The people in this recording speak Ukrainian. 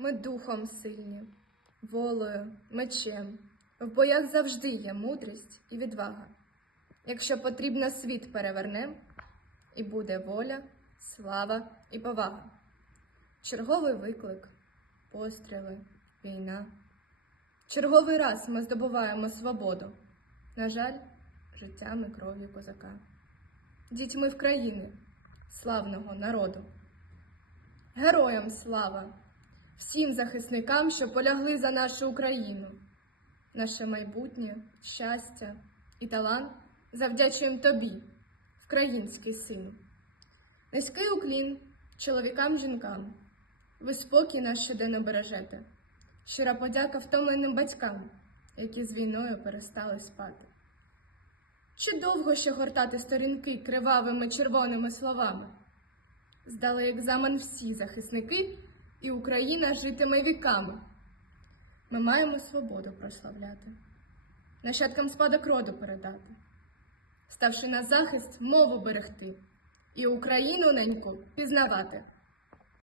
Ми духом сильні, волею, мечем. В боях завжди є мудрість і відвага. Якщо потрібно, світ перевернем, і буде воля, слава і повага. Черговий виклик, постріли, війна. Черговий раз ми здобуваємо свободу. На жаль, життям і кров'ю козака. Дітьми в країни, славного народу. Героям слава! Всім захисникам, що полягли за нашу Україну. Наше майбутнє, щастя і талант завдячуємо тобі, український сину. Низький уклін чоловікам, жінкам. Ви спокій наш щоденно бережете. Щира подяка втомленим батькам, які з війною перестали спати. Чи довго ще гортати сторінки кривавими червоними словами? Здали екзамен всі захисники, і Україна житиме віками. Ми маємо свободу прославляти, нащадкам спадок роду передати, ставши на захист, мову берегти і Україну неньку пізнавати.